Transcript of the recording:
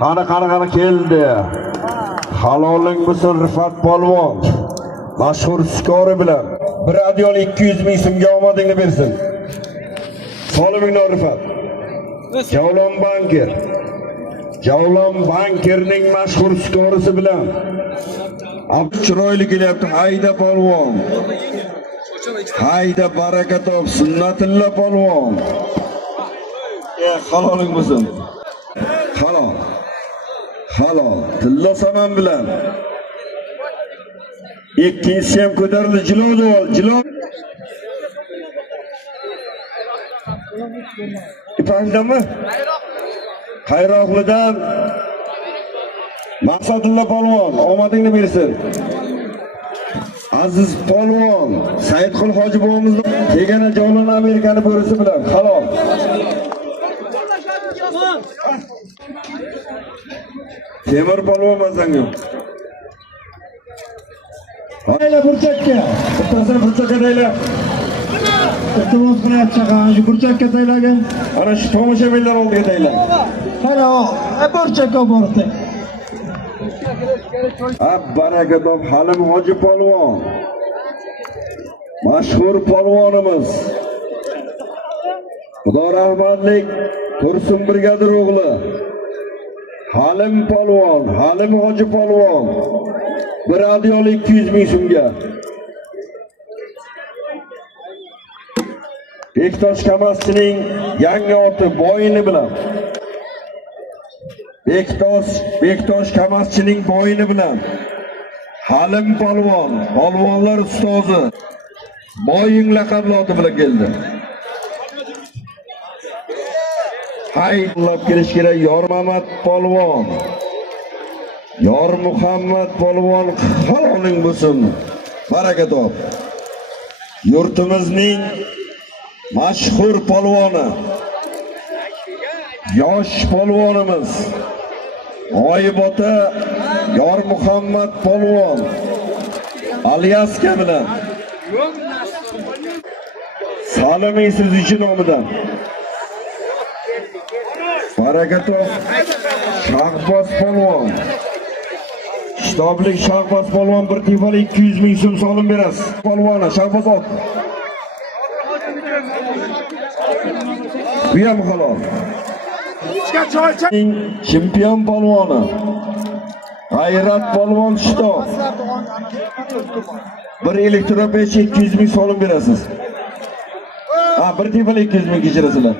Qani keldi. Haloling bo'lsin Rifat polvon. Mashhur skori bilan 1.200 ming so'mga omadingni bersin. Solimingni Rifat. Javlon bankerning mashhur skorisi bilan chiroyli kelyapti. Hayda polvon. Hayda baraka top Sunnatilla polvon. Haloling bo'lsin. Halol. Tilla sanam bilan. Ikkinchisi ham ko'tarildi. Jilo. İpangdami? Qayroqlidan Maqsadulla polvon omadingni bersin. Aziz polvon Saidqul hoji bobomizni tegana Javlon Amerikani bo'risi bilan halol. Temir polvon mazangim. Hayla burchakka. Bittasini burchakka deylar. Iltimos qilyapti chaqani burchakka taylagan. Ana shu tomoshabinlar oldiga deylar. Hala burchakka bordi. Baraka top Halim hoji polvon. Mashhur polvonimiz. Xudo rahmatlik Tursun brigadir o'g'li. Halim hoji polvon. 1.200 ming so'mga. Bektosh Kamaschining yangi oti bo'yini bilan. Bektosh Kamaschining bo'yini bilan. Halim polvon, polvonlar ustozi. Boying laqabli oti bilan keldi. Haydlab kelish kerak Yor Muhammad polvon. Yor Muhammad polvon haloling bo'lsin. Baraka top. Yurtimizning mashhur polvoni. Yosh polvonimiz. Oyibota Yor Muhammad polvon. Alyaska bilan. Salomingsiz uchun nomidan. Baraka top. Shahboz polvon. Shtoblik Shahboz polvon 1.200 ming so'm solim berasiz. Polvoni Shahboz ot. Bu ham halol. Chempion polvoni. G'ayrat polvon Shtob. Bir elektropech 200 ming solim berasiz. 1.200 ming kechirasizlar.